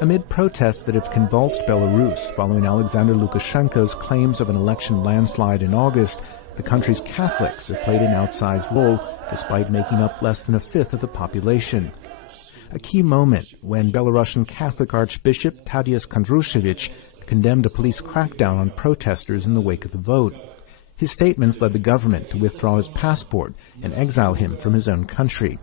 Amid protests that have convulsed Belarus following Alexander Lukashenko's claims of an election landslide in August, the country's Catholics have played an outsized role despite making up less than a fifth of the population. A key moment when Belarusian Catholic Archbishop Tadeusz Kondrushevich condemned a police crackdown on protesters in the wake of the vote. His statements led the government to withdraw his passport and exile him from his own country.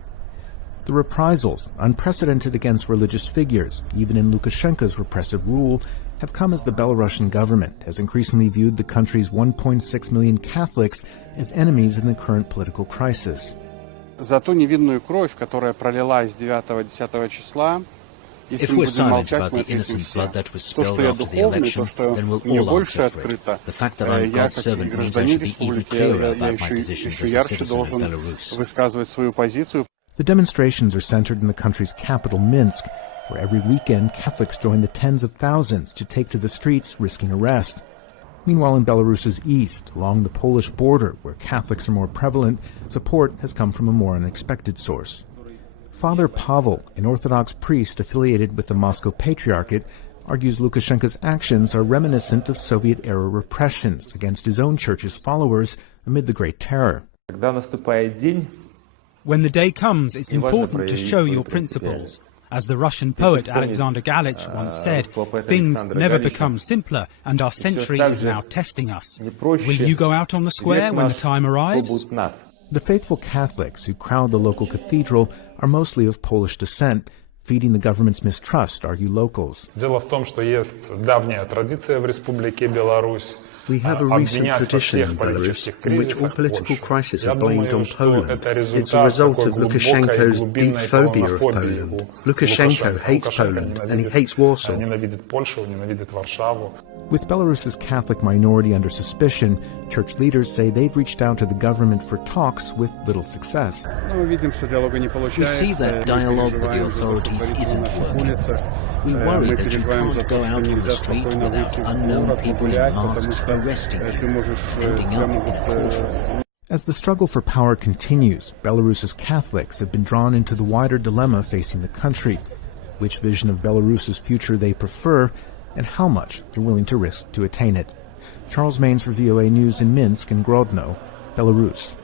The reprisals, unprecedented against religious figures, even in Lukashenko's repressive rule, have come as the Belarusian government has increasingly viewed the country's 1.6 million Catholics as enemies in the current political crisis. За ту невинную кровь, которая пролилась 9-10 числа, if we're silent about the innocent blood that was spilled after the election, then we'll all answer for it. The fact that I'm God's servant means I should be even clearer about my positions as a citizen of Belarus. The demonstrations are centered in the country's capital, Minsk, where every weekend Catholics join the tens of thousands to take to the streets, risking arrest. Meanwhile, in Belarus's east, along the Polish border, where Catholics are more prevalent, support has come from a more unexpected source. Father Pavel, an Orthodox priest affiliated with the Moscow Patriarchate, argues Lukashenko's actions are reminiscent of Soviet-era repressions against his own church's followers amid the Great Terror. When the day comes, it's important to show your principles. As the Russian poet Alexander Lukashenko once said, things never become simpler, and our century is now testing us. Will you go out on the square when the time arrives? The faithful Catholics who crowd the local cathedral are mostly of Polish descent, feeding the government's mistrust, argue locals. We have a recent tradition in Belarus in which all political crises are blamed on Poland. It's a result of Lukashenko's deep phobia of Poland. Lukashenko hates Poland and he hates Warsaw. With Belarus's Catholic minority under suspicion, church leaders say they've reached out to the government for talks with little success. We see that dialogue with the authorities isn't working. We worry that you can't go out on the street without unknown people in masks arresting you, ending up in a courtroom. As the struggle for power continues, Belarus's Catholics have been drawn into the wider dilemma facing the country: which vision of Belarus's future they prefer, and how much they're willing to risk to attain it. Charles Maynes for VOA News in Minsk and Grodno, Belarus.